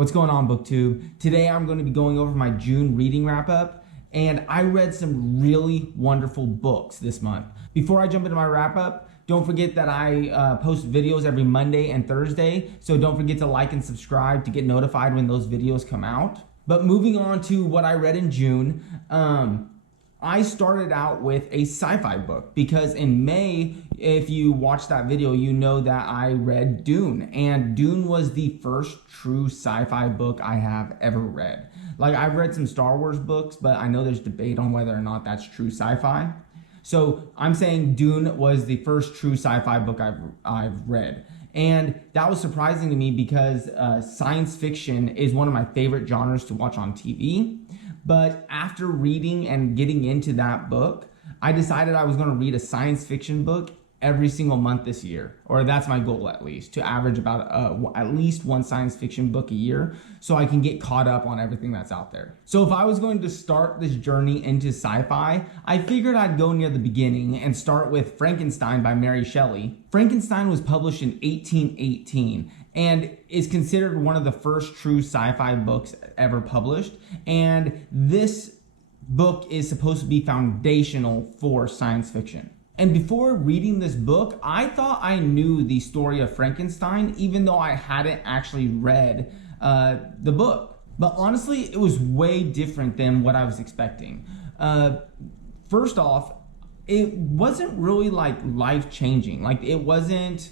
What's going on, BookTube? Today I'm going to be going over my June reading wrap-up, and I read some really wonderful books this month. Before I jump into my wrap-up, don't forget that I post videos every Monday and Thursday, so don't forget to like and subscribe to get notified when those videos come out. But moving on to what I read in June, I started out with a sci-fi book because in May, if you watched that video, you know that I read Dune, and Dune was the first true sci-fi book I have ever read. Like, I've read some Star Wars books, but I know there's debate on whether or not that's true sci-fi. So I'm saying Dune was the first true sci-fi book I've read. And that was surprising to me because science fiction is one of my favorite genres to watch on TV. But after reading and getting into that book, I decided I was going to read a science fiction book every single month this year. Or that's my goal, at least, to average about at least one science fiction book a year so I can get caught up on everything that's out there. So if I was going to start this journey into sci-fi, I figured I'd go near the beginning and start with Frankenstein by Mary Shelley. Frankenstein was published in 1818 and is considered one of the first true sci-fi books ever published. And this book is supposed to be foundational for science fiction. And before reading this book, I thought I knew the story of Frankenstein, even though I hadn't actually read the book. But honestly, it was way different than what I was expecting. First off, it wasn't really like life-changing. Like, it wasn't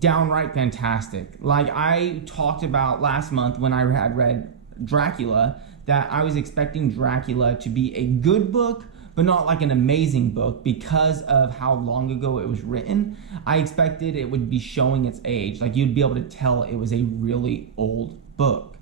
downright fantastic. Like I talked about last month when I had read Dracula, that I was expecting Dracula to be a good book, but not like an amazing book because of how long ago it was written. I expected it would be showing its age. Like, you'd be able to tell it was a really old book.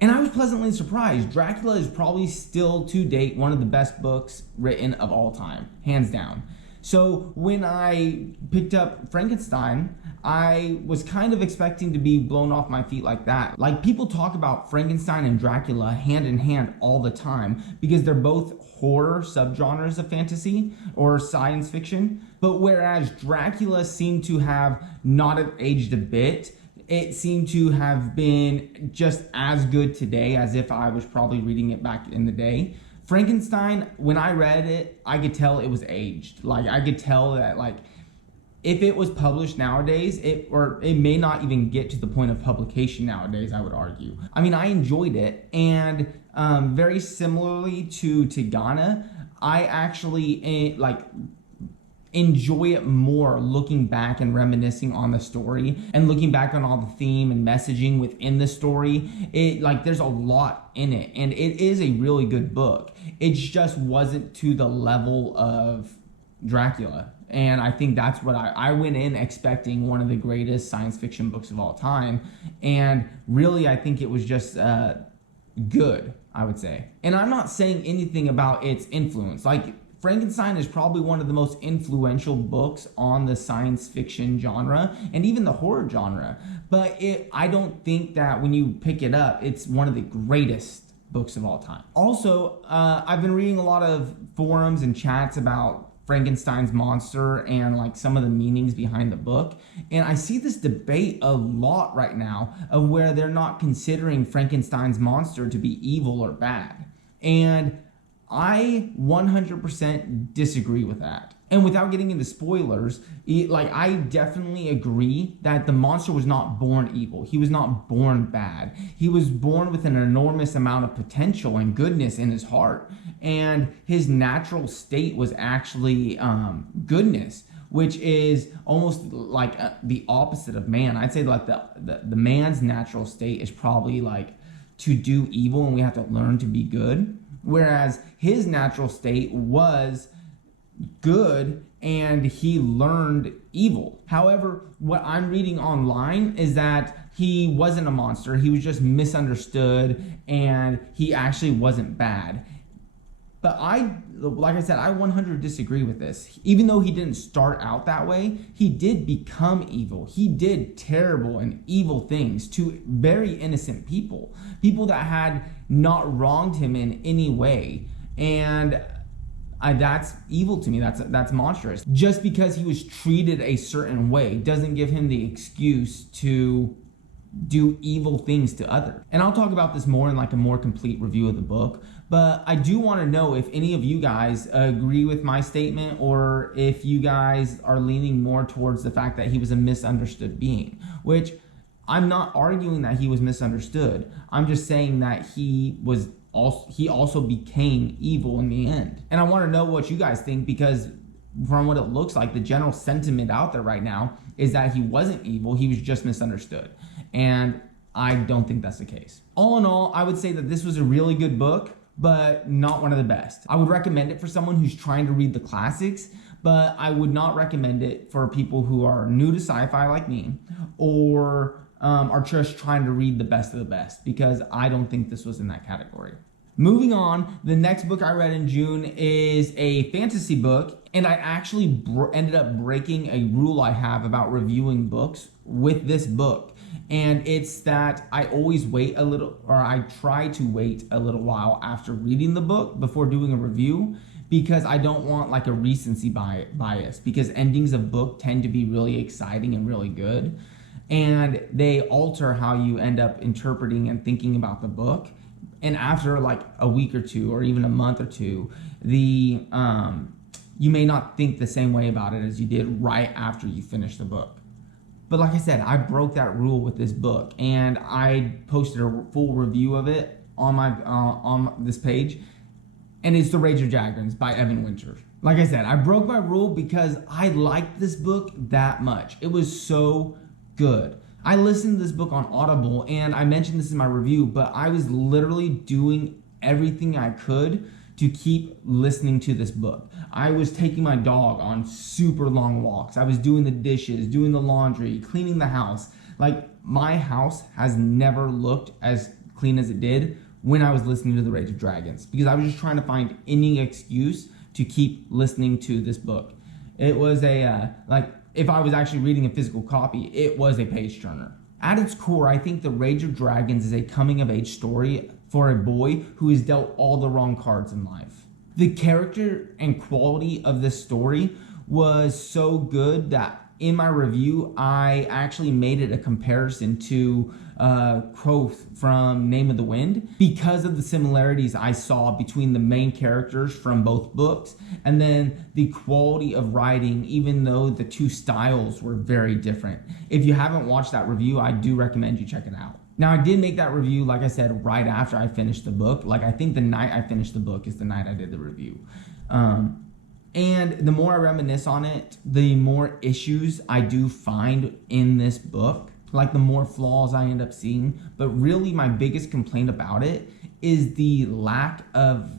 And I was pleasantly surprised. Dracula is probably still, to date, one of the best books written of all time, hands down. So when I picked up Frankenstein, I was kind of expecting to be blown off my feet like that. Like, people talk about Frankenstein and Dracula hand in hand all the time because they're both horror subgenres of fantasy or science fiction. But whereas Dracula seemed to have not have aged a bit, it seemed to have been just as good today as if I was probably reading it back in the day. Frankenstein, when I read it, I could tell it was aged. Like, I could tell that, like, if it was published nowadays, it may not even get to the point of publication nowadays, I would argue. I mean, I enjoyed it, and very similarly to Tigana, I actually enjoy it more looking back and reminiscing on the story and looking back on all the theme and messaging within the story. There's a lot in it, and it is a really good book. It just wasn't to the level of Dracula. And I think that's what I went in expecting one of the greatest science fiction books of all time. And really, I think it was just good, I would say. And I'm not saying anything about its influence. Like, Frankenstein is probably one of the most influential books on the science fiction genre and even the horror genre. But I don't think that when you pick it up, it's one of the greatest books of all time. Also, I've been reading a lot of forums and chats about Frankenstein's Monster and like some of the meanings behind the book. And I see this debate a lot right now of where they're not considering Frankenstein's Monster to be evil or bad. And I 100% disagree with that. And without getting into spoilers, I definitely agree that the monster was not born evil. He was not born bad. He was born with an enormous amount of potential and goodness in his heart. And his natural state was actually goodness, which is almost like the opposite of man. I'd say like the man's natural state is probably like to do evil, and we have to learn to be good. Whereas his natural state was good and he learned evil. However, what I'm reading online is that he wasn't a monster. He was just misunderstood and he actually wasn't bad. But like I said, I 100% disagree with this. Even though he didn't start out that way, he did become evil. He did terrible and evil things to very innocent people. People that had not wronged him in any way. And that's evil to me. That's monstrous. Just because he was treated a certain way doesn't give him the excuse to do evil things to others. And I'll talk about this more in like a more complete review of the book, but I do want to know if any of you guys agree with my statement, or if you guys are leaning more towards the fact that he was a misunderstood being, which I'm not arguing that he was misunderstood. I'm just saying that he also became evil in the end. And I want to know what you guys think, because from what it looks like, the general sentiment out there right now is that he wasn't evil, he was just misunderstood. And I don't think that's the case. All in all, I would say that this was a really good book, but not one of the best. I would recommend it for someone who's trying to read the classics, but I would not recommend it for people who are new to sci-fi like me, or are just trying to read the best of the best, because I don't think this was in that category. Moving on, the next book I read in June is a fantasy book, and I actually ended up breaking a rule I have about reviewing books with this book. And it's that I always wait a little, or I try to wait a little while after reading the book before doing a review, because I don't want like a recency bias, because endings of book tend to be really exciting and really good, and they alter how you end up interpreting and thinking about the book. And after like a week or two, or even a month or two, you may not think the same way about it as you did right after you finish the book. But like I said, I broke that rule with this book, and I posted a full review of it on this page, and it's The Rage of Dragons by Evan Winter. Like I said, I broke my rule because I liked this book that much. It was so good. I listened to this book on Audible, and I mentioned this in my review, but I was literally doing everything I could to keep listening to this book. I was taking my dog on super long walks. I was doing the dishes, doing the laundry, cleaning the house. Like, my house has never looked as clean as it did when I was listening to The Rage of Dragons, because I was just trying to find any excuse to keep listening to this book. It was if I was actually reading a physical copy, it was a page turner. At its core, I think The Rage of Dragons is a coming-of-age story for a boy who is dealt all the wrong cards in life. The character and quality of this story was so good that in my review, I actually made it a comparison to Quoth from Name of the Wind, because of the similarities I saw between the main characters from both books, and then the quality of writing, even though the two styles were very different. If you haven't watched that review, I do recommend you check it out. Now, I did make that review, like I said, right after I finished the book. Like, I think the night I finished the book is the night I did the review. And the more I reminisce on it, the more issues I do find in this book, like the more flaws I end up seeing. But really, my biggest complaint about it is the lack of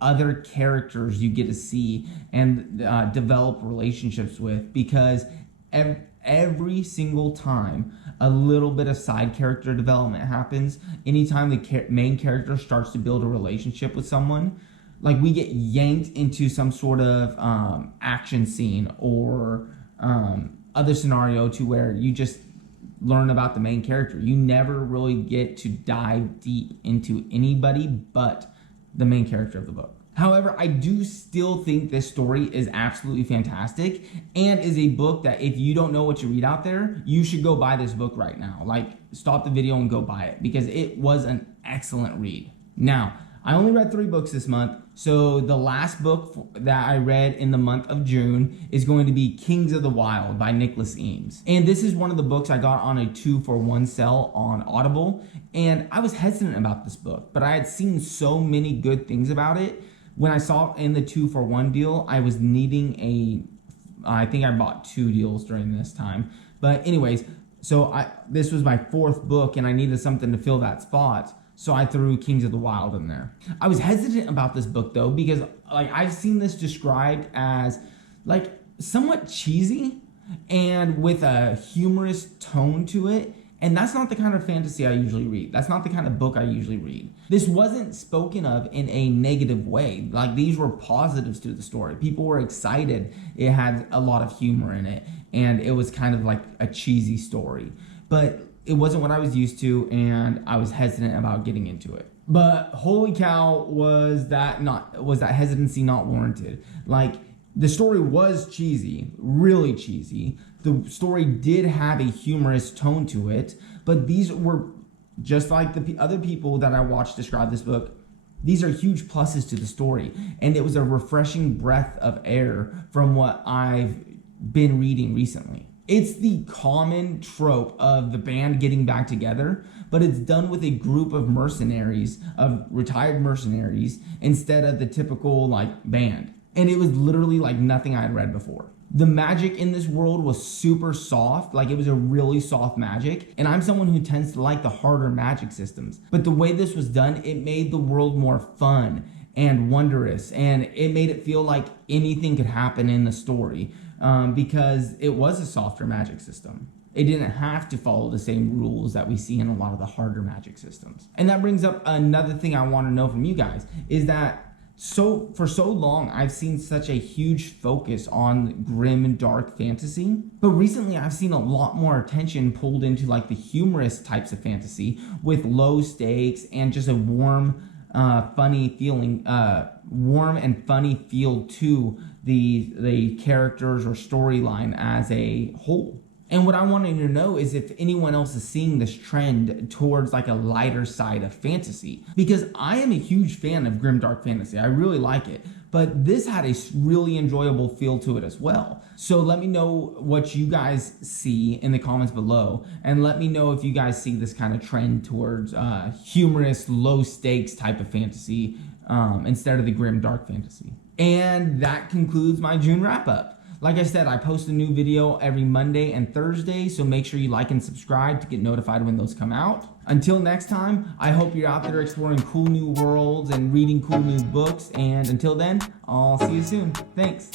other characters you get to see and develop relationships with, because every single time a little bit of side character development happens, anytime the main character starts to build a relationship with someone, like, we get yanked into some sort of action scene or other scenario to where you just learn about the main character. You never really get to dive deep into anybody but the main character of the book. However, I do still think this story is absolutely fantastic, and is a book that if you don't know what to read out there, you should go buy this book right now. Like, stop the video and go buy it, because it was an excellent read. Now, I only read 3 books this month, so the last book that I read in the month of June is going to be Kings of the Wyld by Nicholas Eames. And this is one of the books I got on a 2-for-1 sale on Audible, and I was hesitant about this book, but I had seen so many good things about it. When I saw it in the 2-for-1 deal, I was needing I think I bought 2 deals during this time. But anyways, so this was my 4th book, and I needed something to fill that spot. So I threw Kings of the Wyld in there. I was hesitant about this book though, because like, I've seen this described as like somewhat cheesy and with a humorous tone to it. And that's not the kind of fantasy I usually read. That's not the kind of book I usually read. This wasn't spoken of in a negative way. Like, these were positives to the story. People were excited. It had a lot of humor in it, and it was kind of like a cheesy story. But it wasn't what I was used to, and I was hesitant about getting into it. But holy cow, was that hesitancy not warranted? Like, the story was cheesy, really cheesy. The story did have a humorous tone to it, but these were just like the other people that I watched describe this book. These are huge pluses to the story, and it was a refreshing breath of air from what I've been reading recently. It's the common trope of the band getting back together, but it's done with a group of mercenaries, of retired mercenaries, instead of the typical like band. And it was literally like nothing I had read before. The magic in this world was super soft, like it was a really soft magic. And I'm someone who tends to like the harder magic systems. But the way this was done, it made the world more fun and wondrous, and it made it feel like anything could happen in the story. Because it was a softer magic system. It didn't have to follow the same rules that we see in a lot of the harder magic systems. And that brings up another thing I want to know from you guys, is that for so long I've seen such a huge focus on grim and dark fantasy, but recently I've seen a lot more attention pulled into like the humorous types of fantasy with low stakes and just a warm and funny feel to the characters or storyline as a whole. And what I wanted to know is if anyone else is seeing this trend towards like a lighter side of fantasy, because I am a huge fan of grimdark fantasy. I really like it, but this had a really enjoyable feel to it as well. So let me know what you guys see in the comments below, and let me know if you guys see this kind of trend towards humorous, low stakes type of fantasy instead of the grimdark fantasy. And that concludes my June wrap up. Like I said, I post a new video every Monday and Thursday, so make sure you like and subscribe to get notified when those come out. Until next time, I hope you're out there exploring cool new worlds and reading cool new books, and until then, I'll see you soon. Thanks.